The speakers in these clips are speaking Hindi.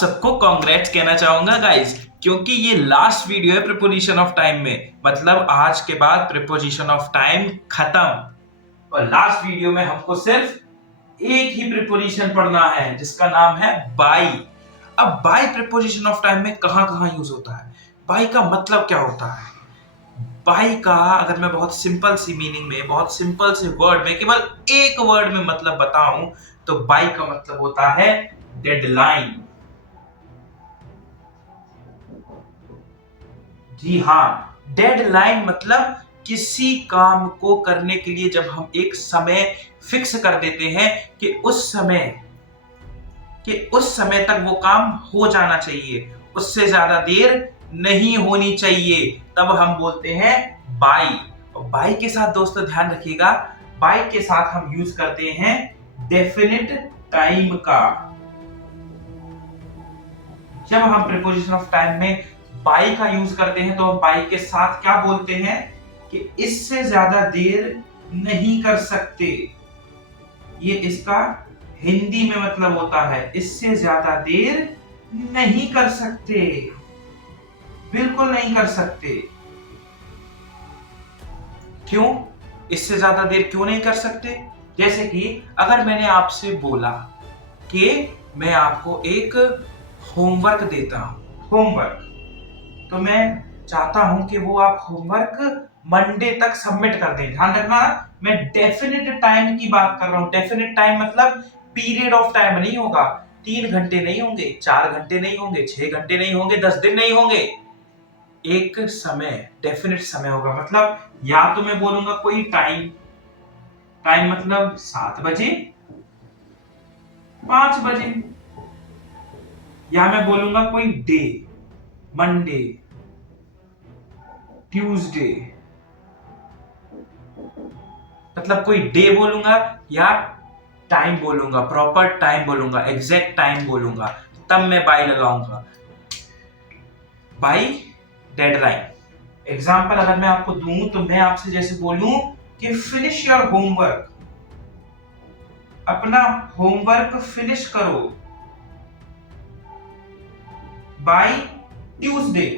सबको कॉन्ग्रेट्स कहना चाहूंगा गाइस, क्योंकि ये लास्ट वीडियो है प्रीपोजिशन ऑफ टाइम में। मतलब आज के बाद प्रीपोजिशन ऑफ टाइम खत्म और लास्ट वीडियो में हमको सिर्फ एक ही प्रीपोजिशन पढ़ना है जिसका नाम है बाई। अब बाई प्रीपोजिशन ऑफ टाइम में कहां कहां यूज होता है, बाई का मतलब क्या होता है। बाई का अगर मैं बहुत सिंपल सी मीनिंग में, बहुत सिंपल से वर्ड में, केवल एक वर्ड में मतलब बताऊं तो बाई का मतलब होता है डेडलाइन। जी हाँ, डेडलाइन मतलब किसी काम को करने के लिए जब हम एक समय फिक्स कर देते हैं कि उस समय तक वो काम हो जाना चाहिए, उससे ज्यादा देर नहीं होनी चाहिए, तब हम बोलते हैं बाई। और बाई के साथ दोस्तों ध्यान रखिएगा, बाई के साथ हम यूज करते हैं डेफिनिट टाइम का। जब हम प्रीपोजिशन ऑफ टाइम में बाई का यूज करते हैं तो हम बाई के साथ क्या बोलते हैं कि इससे ज्यादा देर नहीं कर सकते। ये इसका हिंदी में मतलब होता है, इससे ज्यादा देर नहीं कर सकते, बिल्कुल नहीं कर सकते। क्यों इससे ज्यादा देर क्यों नहीं कर सकते? जैसे कि अगर मैंने आपसे बोला कि मैं आपको एक होमवर्क देता हूं, होमवर्क, तो मैं चाहता हूं कि वो आप होमवर्क मंडे तक सबमिट कर दें। ध्यान रखना, मैं डेफिनेट टाइम की बात कर रहा हूं। डेफिनेट टाइम मतलब पीरियड ऑफ टाइम नहीं होगा, 3 घंटे नहीं होंगे, 4 घंटे नहीं होंगे, 6 घंटे नहीं होंगे, 10 दिन नहीं होंगे, एक समय, डेफिनेट समय होगा। मतलब या तो मैं बोलूंगा कोई टाइम, टाइम मतलब 7 बजे, 5 बजे, या मैं बोलूंगा कोई डे, मंडे, ट्यूसडे, मतलब कोई डे बोलूंगा या टाइम बोलूंगा, प्रॉपर टाइम बोलूंगा, एग्जैक्ट टाइम बोलूंगा, तब मैं बाई लगाऊंगा। By deadline. एग्जाम्पल अगर मैं आपको दूं तो मैं आपसे जैसे बोलूं कि फिनिश योर होमवर्क, अपना होमवर्क फिनिश करो बाय ट्यूसडे।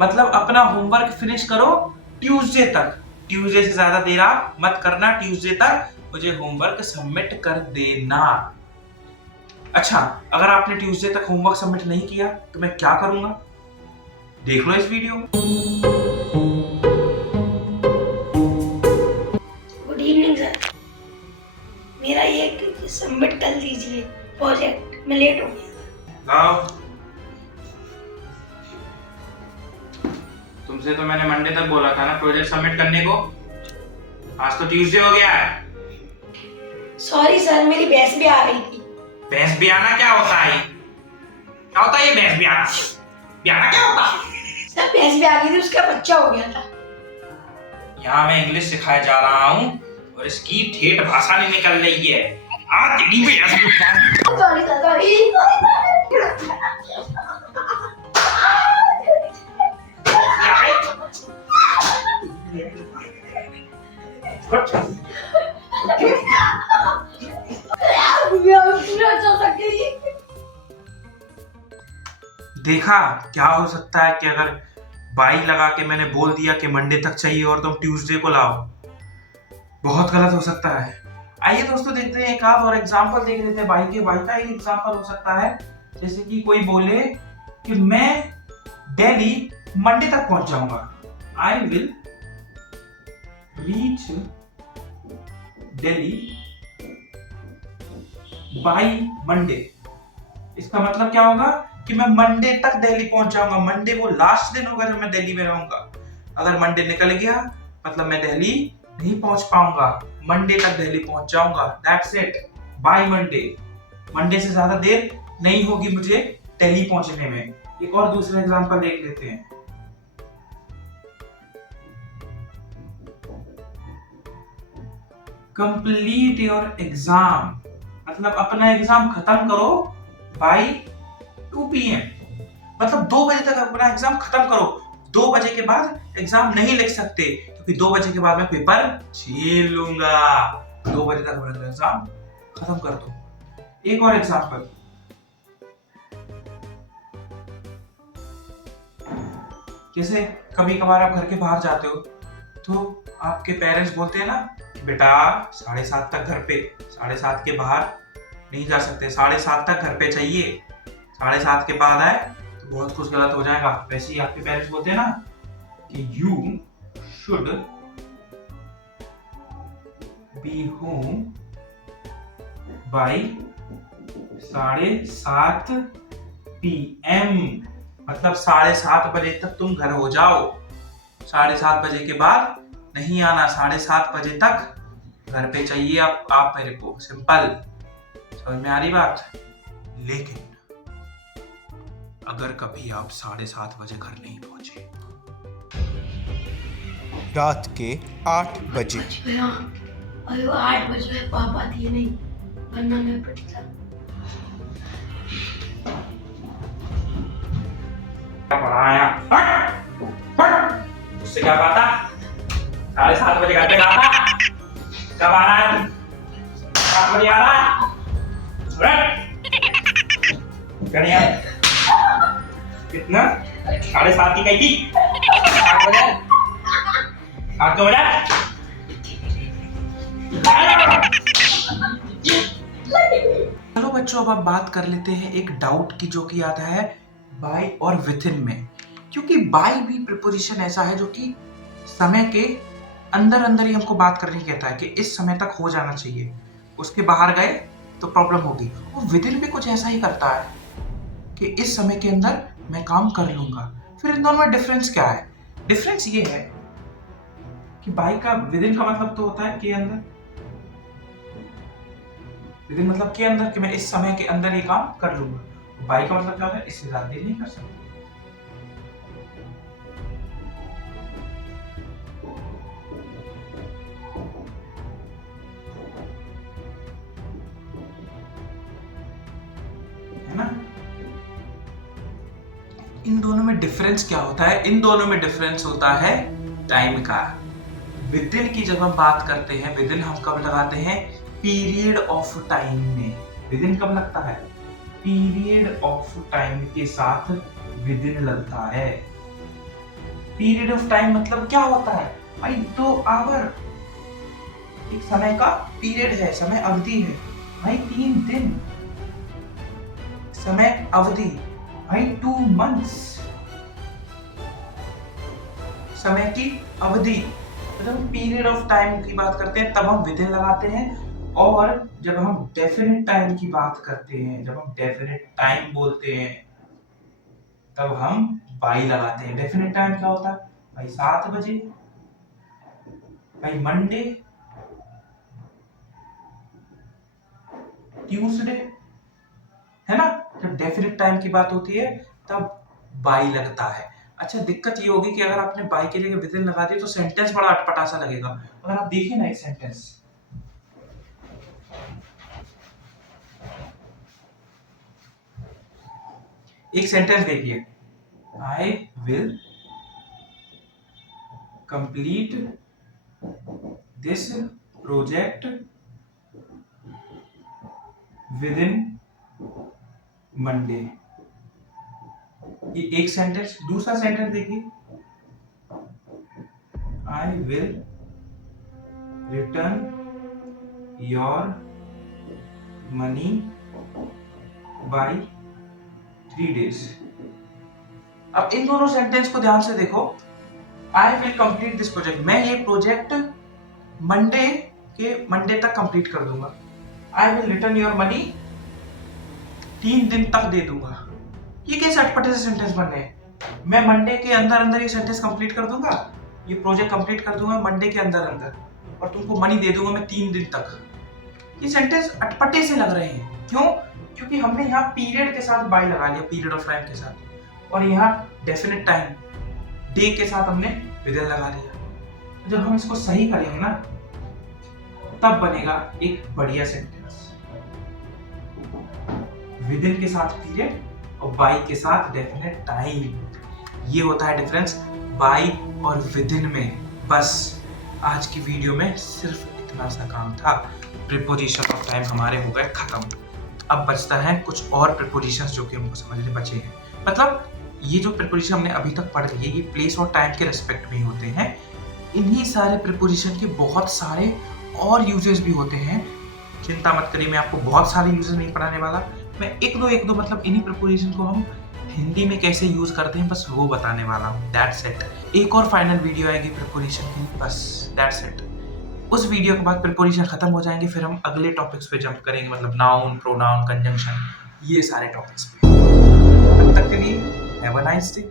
मतलब अपना होमवर्क फिनिश करो ट्यूसडे तक, ट्यूसडे से ज्यादा देर आप मत करना, ट्यूसडे तक मुझे होमवर्क सबमिट कर देना। अच्छा, अगर आपने ट्यूसडे तक होमवर्क सबमिट नहीं किया तो मैं क्या करूंगा, देख लो इस वीडियो में। गुड इवनिंग सर, मेरा ये सबमिट कर दीजिए प्रोजेक्ट, मैं लेट हो गया। लाओ, तुमसे तो मैंने मंडे तक बोला था ना प्रोजेक्ट सबमिट करने को, आज तो ट्यूसडे हो गया है। सॉरी सर, मेरी भैंस भी आ गई थी। भैंस भी आना क्या होता है? क्या होता है ये भैंस भी आना? ब्याना क्या होता है? सर भैंस भी आ गई थी, उसका बच्चा हो गया था। यहाँ मैं इंग्लिश सिखाया जा रहा हूँ और इसकी ठेठ भाषा नहीं निकल रही है। आज तेरी भैंस सॉरी सर, सॉरी। देखा क्या हो सकता है कि अगर बाई लगा के मैंने बोल दिया कि मंडे तक चाहिए और तुम ट्यूसडे को लाओ, बहुत गलत हो सकता है। आइए दोस्तों देखते हैं एक आध और एग्जांपल देख लेते हैं बाई के। बाई का एक एग्जांपल हो सकता है जैसे कि कोई बोले कि मैं दिल्ली मंडे तक पहुंच जाऊंगा, I will reach Delhi by Monday. इसका मतलब क्या होगा कि मैं मंडे तक दिल्ली पहुंच जाऊंगा। मंडे वो लास्ट दिन होगा जब मैं दिल्ली में रहूंगा। अगर मंडे निकल गया मतलब मैं दिल्ली नहीं पहुंच पाऊंगा, मंडे तक दिल्ली पहुंच जाऊंगा, that's it, by Monday. Monday से ज्यादा देर नहीं होगी मुझे दिल्ली पहुंचने में। एक और दूसरा एग्जांपल देख लेते हैं। कंप्लीट योर एग्जाम, मतलब अपना एग्जाम खत्म करो बाय 2 PM, मतलब 2 बजे तक अपना एग्जाम खत्म करो। 2 बजे के बाद एग्जाम नहीं लिख सकते क्योंकि 2 बजे के बाद मैं पेपर छीन लूंगा। 2 बजे तक अपना एग्जाम खत्म कर दो। एक और एग्जांपल, जैसे कभी कभार आप घर के बाहर जाते हो तो आपके पेरेंट्स बोलते हैं ना, बेटा 7:30 तक घर पे, 7:30 के बाहर नहीं जा सकते, 7:30 तक घर पे चाहिए, 7:30 के बाद आए तो बहुत कुछ गलत हो जाएगा। वैसे ही आपके पेरेंट्स बोलते हैं ना कि you should be home by 7:30 PM, मतलब 7:30 बजे तक तुम घर हो जाओ, 7:30 बजे के बाद नहीं आना, 7:30 बजे तक घर पे चाहिए आप मेरे को। सिंपल, समझ में आ रही बात? लेकिन अगर कभी आप 7:30 बजे घर नहीं पहुंचे, रात के 8 बजे, अरे 8 बजे पापा दिए नहीं, वरना मैं पिटता। क्या पढ़ाया? उससे क्या पता? 7:30 बजे घर पे आता, कब आ रहा है? 7 बजे आ रहा है? गणिया कितना? 7:30 की कही थी? 8 बजे? 8 बजे? चलो बच्चों, अब आप बात कर लेते हैं एक डाउट की, जो कि आता है बाय और विथिन में। क्योंकि बाय भी प्रीपोजिशन ऐसा है जो कि समय के अंदर अंदर ही हमको बात करने की कहता है कि इस समय तक हो जाना चाहिए, उसके बाहर गए तो प्रॉब्लम होगी। और विदिन भी कुछ ऐसा ही करता है कि इस समय के अंदर मैं काम कर लूंगा। फिर इन दोनों में डिफरेंस क्या है? डिफरेंस ये है कि बाय का, विदिन का मतलब तो होता है के अंदर, विदिन मतलब के अंदर, कि मैं इस समय के अंदर ये काम कर लूंगा। बाय का मतलब क्या होता है? इससे ज्यादा देर नहीं कर सकता। है ना? इन दोनों में डिफरेंस क्या होता है? इन दोनों में डिफरेंस होता है टाइम का। विदिन की जब हम बात करते हैं, विदिन हम कब लगाते हैं? पीरियड ऑफ टाइम में। विदिन कब लगता है? पीरियड ऑफ टाइम के साथ विदिन लगता है। पीरियड ऑफ टाइम मतलब क्या होता है भाई? 2 आवर, एक समय का पीरियड है, समय अवधि है भाई। 3 दिन समय अवधि भाई। 2 मंथ्स समय की अवधि। जब हम पीरियड ऑफ टाइम की बात करते हैं तब हम विदिन लगाते हैं, और जब हम डेफिनेट टाइम की बात करते हैं, जब हम डेफिनेट टाइम बोलते हैं, तब हम बाय लगाते हैं। डेफिनेट टाइम क्या होता है भाई? 7 बजे भाई, मंडे, ट्यूसडे, है ना? जब डेफिनेट टाइम की बात होती है तब बाय लगता है। अच्छा, दिक्कत ये होगी कि अगर आपने बाय के लिए विदिन लगा दी तो सेंटेंस बड़ा अटपटा सा लगेगा। अगर आप देखिए ना एक सेंटेंस, देखिए, I will complete this project with in Monday. ये एक सेंटेंस। दूसरा सेंटेंस देखिए, I will return your money by 3 days। अब इन दोनों सेंटेंस को ध्यान से देखो। I will complete this project, मैं ये प्रोजेक्ट मंडे तक कंप्लीट कर दूंगा। I will return your money 3 दिन तक दे दूंगा। ये कैसे अटपटे से सेंटेंस बन रहे हैं? मैं मंडे के अंदर अंदर ये सेंटेंस कंप्लीट कर दूंगा, ये प्रोजेक्ट कंप्लीट कर दूंगा मंडे के अंदर अंदर, और तुमको मनी दे दूंगा मैं 3 दिन तक। ये सेंटेंस अटपटे से लग रहे हैं। क्यों? क्योंकि हमने यहाँ पीरियड के साथ बाय लगा लिया, पीरियड ऑफ टाइम के साथ, और यहाँ डेफिनेट टाइम डे के साथ हमने विदिन लगा लिया। जब हम इसको सही करेंगे ना, तब बनेगा एक बढ़िया सेंटेंस। विदिन के साथ पीरियड और बाय के साथ डेफिनेट टाइम। ये होता है डिफरेंस बाय और विदिन में। बस आज की वीडियो में सिर्फ इतना सा काम था। प्रीपोजिशन ऑफ टाइम हमारे हो गए खत्म। अब बचता है कुछ और प्रीपोजिशंस जो कि हमको समझने बचे हैं। मतलब ये जो प्रीपोजिशन हमने अभी तक पढ़ लिए ये प्लेस और टाइम के रिस्पेक्ट में ही होते हैं। इन्हीं सारे प्रीपोजिशन के बहुत सारे और यूजेस भी होते हैं। चिंता मत करिए, मैं आपको बहुत सारे यूजेस नहीं पढ़ाने वाला। मैं एक दो मतलब इन्हीं प्रीपोजिशन को हम हिंदी में कैसे यूज करते हैं बस वो बताने वाला हूँ। That's it. एक और फाइनल वीडियो आएगी प्रीपोजिशन की, बस दैट्स इट। उस वीडियो के बाद प्रीपोजिशन खत्म हो जाएंगे, फिर हम अगले टॉपिक्स पे जंप करेंगे, मतलब नाउन, प्रोनाउन, कंजंक्शन, ये सारे टॉपिक्स पे। तब तक के लिए हैव अ नाइस डे।